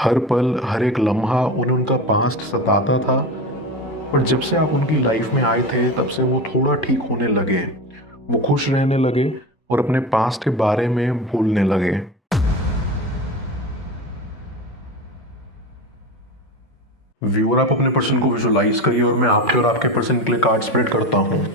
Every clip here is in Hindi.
हर पल, हर एक लम्हा उन्हें उनका पास्ट सताता था। पर जब से आप उनकी लाइफ में आए थे तब से वो थोड़ा ठीक होने लगे। वो खुश रहने लगे और अपने पास्ट के बारे में भूलने लगे। व्यूअर, आप अपने पर्सन को विजुअलाइज करिए और मैं आपके और आपके पर्सन के लिए कार्ड स्प्रेड करता हूँ।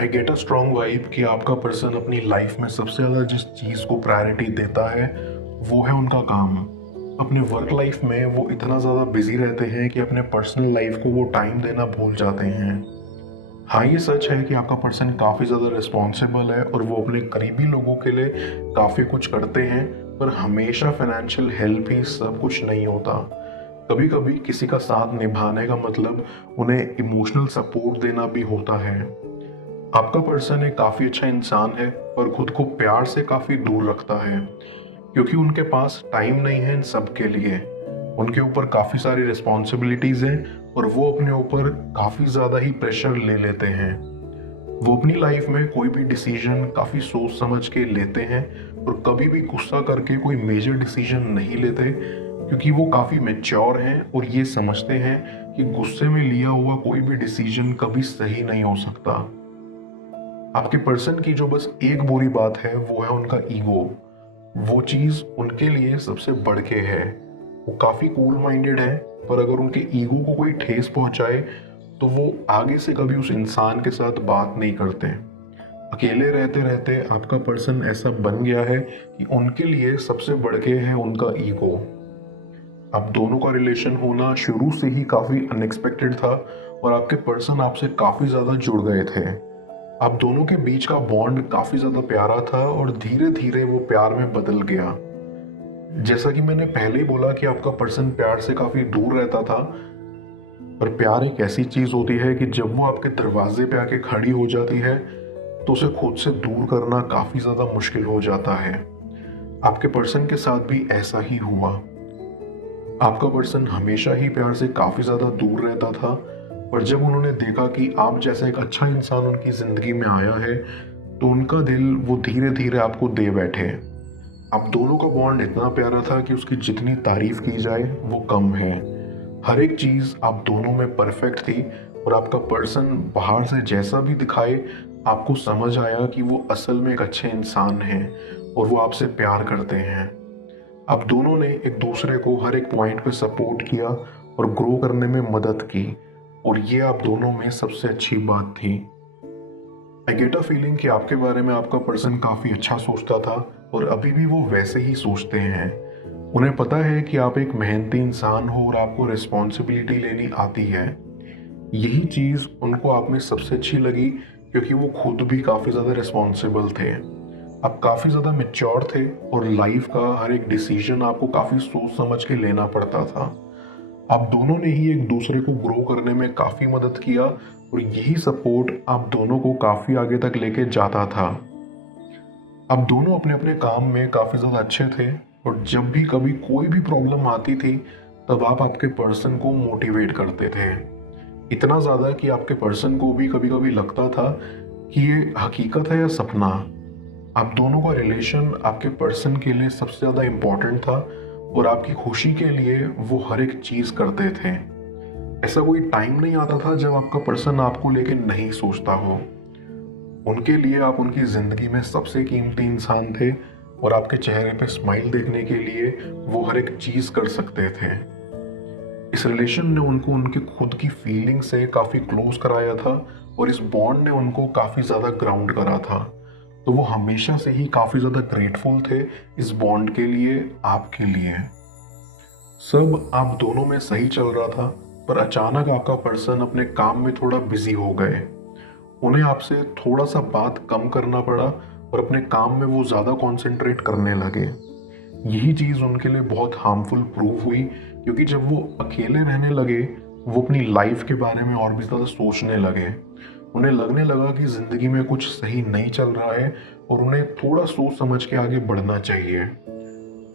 I get a strong vibe कि आपका पर्सन अपनी लाइफ में सबसे ज़्यादा जिस चीज़ को प्रायोरिटी देता है वो है उनका काम। अपने वर्क लाइफ में वो इतना ज़्यादा बिजी रहते हैं कि अपने पर्सनल लाइफ को वो टाइम देना भूल जाते हैं। हाँ, ये सच है कि आपका पर्सन काफ़ी ज़्यादा रिस्पॉन्सिबल है और वो अपने करीबी लोगों के लिए काफ़ी कुछ करते हैं, पर हमेशा फाइनेंशियल हेल्प ही सब कुछ नहीं होता। कभी कभी किसी का साथ निभाने का मतलब उन्हें इमोशनल सपोर्ट देना भी होता है। आपका पर्सन एक काफ़ी अच्छा इंसान है पर खुद को प्यार से काफ़ी दूर रखता है क्योंकि उनके पास टाइम नहीं है इन सब के लिए। उनके ऊपर काफ़ी सारी रिस्पॉन्सिबिलिटीज़ हैं और वो अपने ऊपर काफ़ी ज़्यादा ही प्रेशर ले लेते हैं। वो अपनी लाइफ में कोई भी डिसीजन काफ़ी सोच समझ के लेते हैं और कभी भी गुस्सा करके कोई मेजर डिसीजन नहीं लेते क्योंकि वो काफ़ी मैच्योर हैं और ये समझते हैं कि गुस्से में लिया हुआ कोई भी डिसीजन कभी सही नहीं हो सकता। आपके पर्सन की जो बस एक बुरी बात है वो है उनका ईगो। वो चीज़ उनके लिए सबसे बढ़ के है। वो काफ़ी कूल माइंडेड है, पर अगर उनके ईगो को कोई ठेस पहुंचाए तो वो आगे से कभी उस इंसान के साथ बात नहीं करते। अकेले रहते रहते आपका पर्सन ऐसा बन गया है कि उनके लिए सबसे बढ़ के है उनका ईगो। आप दोनों का रिलेशन होना शुरू से ही काफ़ी अनएक्सपेक्टेड था और आपके पर्सन आपसे काफ़ी ज़्यादा जुड़ गए थे। आप दोनों के बीच का बॉन्ड काफी ज्यादा प्यारा था और धीरे धीरे वो प्यार में बदल गया। जैसा कि मैंने पहले ही बोला कि आपका पर्सन प्यार से काफी दूर रहता था, पर प्यार एक ऐसी चीज होती है कि जब वो आपके दरवाजे पे आके खड़ी हो जाती है तो उसे खुद से दूर करना काफी ज्यादा मुश्किल हो जाता है। आपके पर्सन के साथ भी ऐसा ही हुआ। आपका पर्सन हमेशा ही प्यार से काफी ज्यादा दूर रहता था, पर जब उन्होंने देखा कि आप जैसा एक अच्छा इंसान उनकी जिंदगी में आया है तो उनका दिल वो धीरे धीरे आपको दे बैठे। आप दोनों का बॉन्ड इतना प्यारा था कि उसकी जितनी तारीफ की जाए वो कम है। हर एक चीज आप दोनों में परफेक्ट थी और आपका पर्सन बाहर से जैसा भी दिखाए आपको समझ आया कि वो असल में एक अच्छे इंसान हैं और वो आपसे प्यार करते हैं। आप दोनों ने एक दूसरे को हर एक पॉइंट पे सपोर्ट किया और ग्रो करने में मदद की, और ये आप दोनों में सबसे अच्छी बात थी। आई गेट अ फीलिंग कि आपके बारे में आपका पर्सन काफी अच्छा सोचता था और अभी भी वो वैसे ही सोचते हैं। उन्हें पता है कि आप एक मेहनती इंसान हो और आपको रिस्पॉन्सिबिलिटी लेनी आती है। यही चीज उनको आप में सबसे अच्छी लगी क्योंकि वो खुद भी काफी ज्यादा रिस्पॉन्सिबल थे। आप काफी ज्यादा मेच्योर थे और लाइफ का हर एक डिसीजन आपको काफी सोच समझ के लेना पड़ता था। आप दोनों ने ही एक दूसरे को ग्रो करने में काफी मदद किया और यही सपोर्ट आप दोनों को काफी आगे तक लेके जाता था। आप दोनों अपने अपने काम में काफी ज्यादा अच्छे थे और जब भी कभी कोई भी प्रॉब्लम आती थी तब आप आपके पर्सन को मोटिवेट करते थे। इतना ज्यादा कि आपके पर्सन को भी कभी कभी लगता था कि ये हकीकत है या सपना। आप दोनों का रिलेशन आपके पर्सन के लिए सबसे ज्यादा इम्पोर्टेंट था और आपकी खुशी के लिए वो हर एक चीज करते थे। ऐसा कोई टाइम नहीं आता था जब आपका पर्सन आपको लेके नहीं सोचता हो। उनके लिए आप उनकी जिंदगी में सबसे कीमती इंसान थे और आपके चेहरे पे स्माइल देखने के लिए वो हर एक चीज कर सकते थे। इस रिलेशन ने उनको उनके खुद की फीलिंग से काफी क्लोज कराया था और इस बॉन्ड ने उनको काफी ज्यादा ग्राउंड करा था। तो वो हमेशा से ही काफी ज्यादा ग्रेटफुल थे इस बॉन्ड के लिए, आपके लिए। सब आप दोनों में सही चल रहा था, पर अचानक आपका पर्सन अपने काम में थोड़ा बिजी हो गए। उन्हें आपसे थोड़ा सा बात कम करना पड़ा और अपने काम में वो ज़्यादा कॉन्सेंट्रेट करने लगे। यही चीज़ उनके लिए बहुत हार्मफुल प्रूव हुई, क्योंकि जब वो अकेले रहने लगे वो अपनी लाइफ के बारे में और भी ज़्यादा सोचने लगे। उन्हें लगने लगा कि ज़िंदगी में कुछ सही नहीं चल रहा है और उन्हें थोड़ा सोच समझ के आगे बढ़ना चाहिए।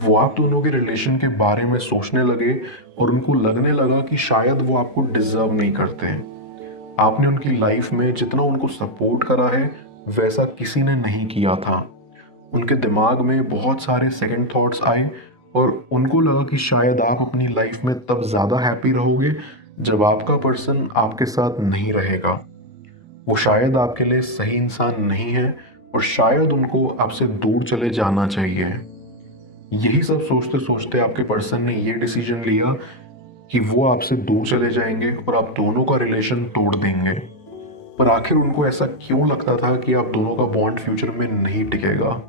वो आप दोनों के रिलेशन के बारे में सोचने लगे और उनको लगने लगा कि शायद वो आपको डिजर्व नहीं करते हैं। आपने उनकी लाइफ में जितना उनको सपोर्ट करा है वैसा किसी ने नहीं किया था। उनके दिमाग में बहुत सारे सेकंड थॉट्स आए और उनको लगा कि शायद आप अपनी लाइफ में तब ज़्यादा हैप्पी रहोगे जब आपका पर्सन आपके साथ नहीं रहेगा। वो शायद आपके लिए सही इंसान नहीं है और शायद उनको आपसे दूर चले जाना चाहिए। यही सब सोचते सोचते आपके पर्सन ने ये डिसीजन लिया कि वो आपसे दूर चले जाएंगे और आप दोनों का रिलेशन तोड़ देंगे। पर आखिर उनको ऐसा क्यों लगता था कि आप दोनों का बॉन्ड फ्यूचर में नहीं टिकेगा?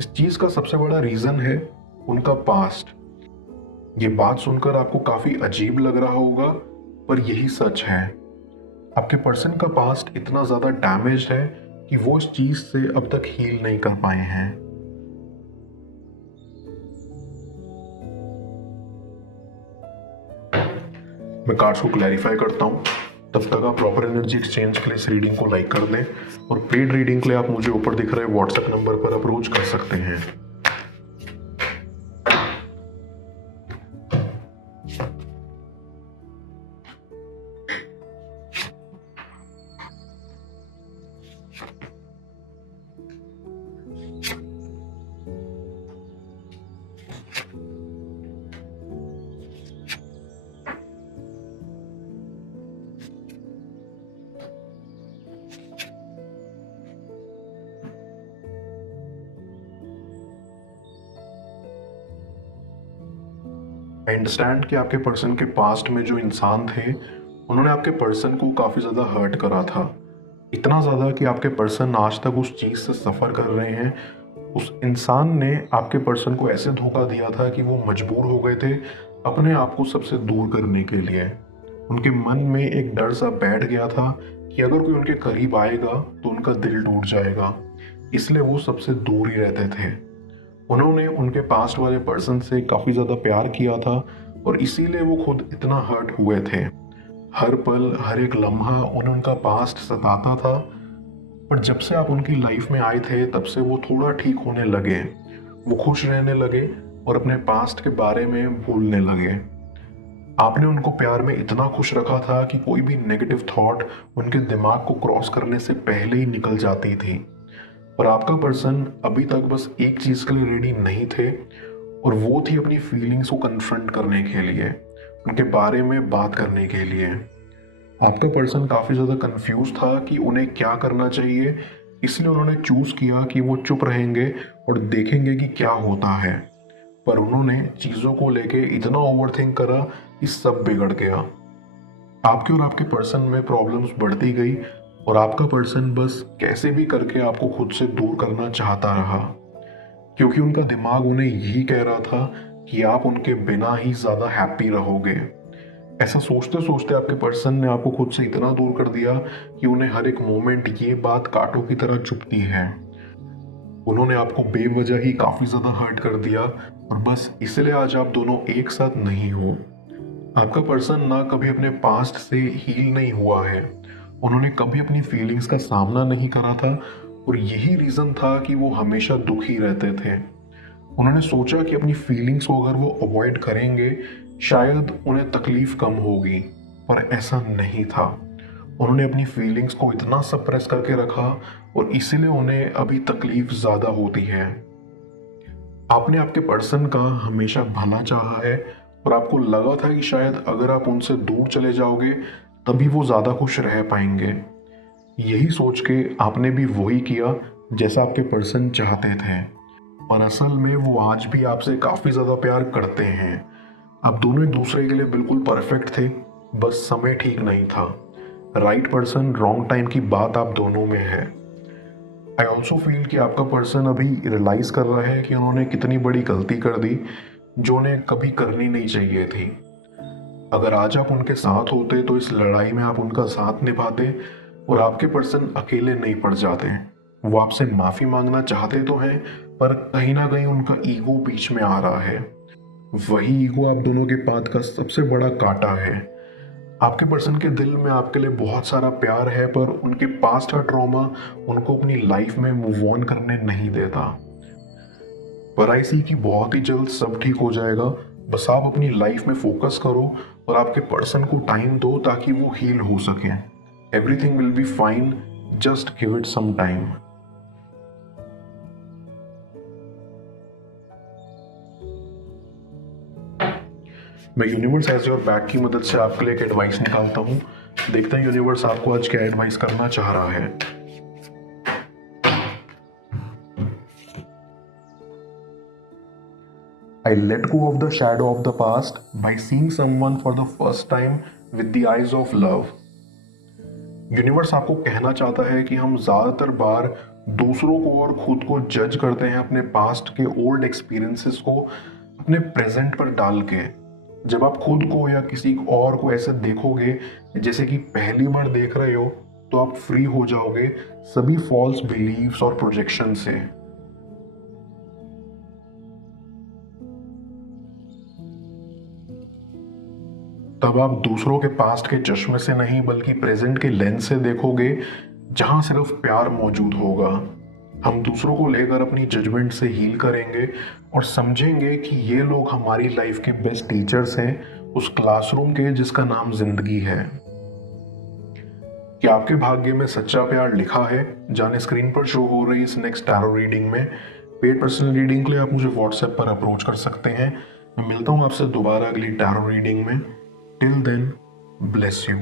इस चीज का सबसे बड़ा रीजन है उनका पास्ट। ये बात सुनकर आपको काफी अजीब लग रहा होगा, पर यही सच है। आपके पर्सन का पास्ट इतना ज्यादा डैमेज्ड है कि वो इस चीज से अब तक हील नहीं कर पाए हैं। मैं कार्ड्स को क्लैरिफाई करता हूँ, तब तक आप प्रॉपर एनर्जी एक्सचेंज के लिए इस रीडिंग को लाइक कर दें और पेड रीडिंग के लिए आप मुझे ऊपर दिख रहे व्हाट्सएप नंबर पर अप्रोच कर सकते हैं। आई अंडरस्टैंड कि आपके पर्सन के पास्ट में जो इंसान थे उन्होंने आपके पर्सन को काफ़ी ज़्यादा हर्ट करा था। इतना ज़्यादा कि आपके पर्सन आज तक उस चीज़ से सफ़र कर रहे हैं। उस इंसान ने आपके पर्सन को ऐसे धोखा दिया था कि वो मजबूर हो गए थे अपने आप को सबसे दूर करने के लिए। उनके मन में एक डर सा बैठ गया था कि अगर कोई उनके करीब आएगा तो उनका दिल टूट जाएगा, इसलिए वो सबसे दूर ही रहते थे। उन्होंने उनके पास्ट वाले पर्सन से काफ़ी ज़्यादा प्यार किया था और इसीलिए वो खुद इतना हर्ट हुए थे। हर पल हर एक लम्हा उन्हें उनका पास्ट सताता था। पर जब से आप उनकी लाइफ में आए थे तब से वो थोड़ा ठीक होने लगे, वो खुश रहने लगे और अपने पास्ट के बारे में भूलने लगे। आपने उनको प्यार में इतना खुश रखा था कि कोई भी नेगेटिव थॉट उनके दिमाग को क्रॉस करने से पहले ही निकल जाती थी। पर आपका पर्सन अभी तक बस एक चीज़ के लिए रेडी नहीं थे और वो थी अपनी फीलिंग्स को कन्फ्रंट करने के लिए, उनके बारे में बात करने के लिए। आपका पर्सन काफ़ी ज़्यादा कंफ्यूज था कि उन्हें क्या करना चाहिए, इसलिए उन्होंने चूज़ किया कि वो चुप रहेंगे और देखेंगे कि क्या होता है। पर उन्होंने चीज़ों को लेके इतना ओवरथिंक करा कि सब बिगड़ गया। आपके और आपके पर्सन में प्रॉब्लम्स बढ़ती गई और आपका पर्सन बस कैसे भी करके आपको खुद से दूर करना चाहता रहा, क्योंकि उनका दिमाग उन्हें यही कह रहा था कि आप उनके बिना ही ज़्यादा हैप्पी रहोगे। ऐसा सोचते सोचते आपके पर्सन ने आपको खुद से इतना दूर कर दिया कि उन्हें हर एक मोमेंट ये बात कांटों की तरह चुभती है। उन्होंने आपको बेवजह ही काफ़ी ज़्यादा हर्ट कर दिया और बस इसलिए आज आप दोनों एक साथ नहीं हो। आपका पर्सन ना कभी अपने पास्ट से हील नहीं हुआ है, उन्होंने कभी अपनी फीलिंग्स का सामना नहीं करा था और यही रीज़न था कि वो हमेशा दुखी रहते थे। उन्होंने सोचा कि अपनी फीलिंग्स को अगर वो अवॉइड करेंगे शायद उन्हें तकलीफ कम होगी, पर ऐसा नहीं था। उन्होंने अपनी फीलिंग्स को इतना सप्रेस करके रखा और इसीलिए उन्हें अभी तकलीफ ज़्यादा होती है। आपने आपके पर्सन का हमेशा भला चाहा है और आपको लगा था कि शायद अगर आप उनसे दूर चले जाओगे तभी वो ज़्यादा खुश रह पाएंगे। यही सोच के आपने भी वही किया जैसा आपके पर्सन चाहते थे, और असल में वो आज भी आपसे काफ़ी ज़्यादा प्यार करते हैं। आप दोनों एक दूसरे के लिए बिल्कुल परफेक्ट थे, बस समय ठीक नहीं था। राइट पर्सन रॉन्ग टाइम की बात आप दोनों में है। आई ऑल्सो फील कि आपका पर्सन अभी रियलाइज़ कर रहा है कि उन्होंने कितनी बड़ी गलती कर दी जो उन्हें कभी करनी नहीं चाहिए थी। अगर आज आप उनके साथ होते तो इस लड़ाई में आप उनका साथ निभाते और आपके पर्सन अकेले नहीं पड़ जाते। वो आपसे माफ़ी मांगना चाहते तो हैं, पर कहीं ना कहीं उनका ईगो बीच में आ रहा है। वही ईगो आप दोनों के पाथ का सबसे बड़ा कांटा है। आपके पर्सन के दिल में आपके लिए बहुत सारा प्यार है, पर उनके पास्ट का ट्रॉमा उनको अपनी लाइफ में मूव ऑन करने नहीं देता। पर आई सी कि बहुत ही जल्द सब ठीक हो जाएगा। बस आप अपनी लाइफ में फोकस करो और आपके पर्सन को टाइम दो ताकि वो हील हो सके। Everything will be fine, just give it some time. मैं यूनिवर्स एज योर बैक की मदद से आपके लिए एक एडवाइस निकालता हूँ। देखते हैं यूनिवर्स आपको आज क्या एडवाइस करना चाह रहा है। I let go of the shadow of the past by seeing someone for the first time with the eyes of love. Universe आपको कहना चाहता है कि हम ज़्यादातर बार दूसरों को और खुद को जज करते हैं अपने पास्ट के ओल्ड एक्सपीरियंसेस को अपने प्रेजेंट पर डाल के। जब आप खुद को या किसी और को ऐसे देखोगे जैसे कि पहली बार देख रहे हो, तो आप फ्री हो जाओगे सभी फॉल्स बिलीव्स और प्रोजेक्शन से। तब आप दूसरों के पास्ट के चश्मे से नहीं बल्कि प्रेजेंट के लेंस से देखोगे, जहां सिर्फ प्यार मौजूद होगा। हम दूसरों को लेकर अपनी जजमेंट से हील करेंगे और समझेंगे कि ये लोग हमारी लाइफ के बेस्ट टीचर्स हैं, उस क्लासरूम के जिसका नाम जिंदगी है। क्या आपके भाग्य में सच्चा प्यार लिखा है? जाने स्क्रीन पर शो हो रही इस नेक्स्ट टैरो रीडिंग में। पेड पर्सनल रीडिंग के लिए आप मुझे व्हाट्सएप पर अप्रोच कर सकते हैं। मैं मिलता हूँ आपसे दोबारा अगली टैरो रीडिंग में। Till then, bless you.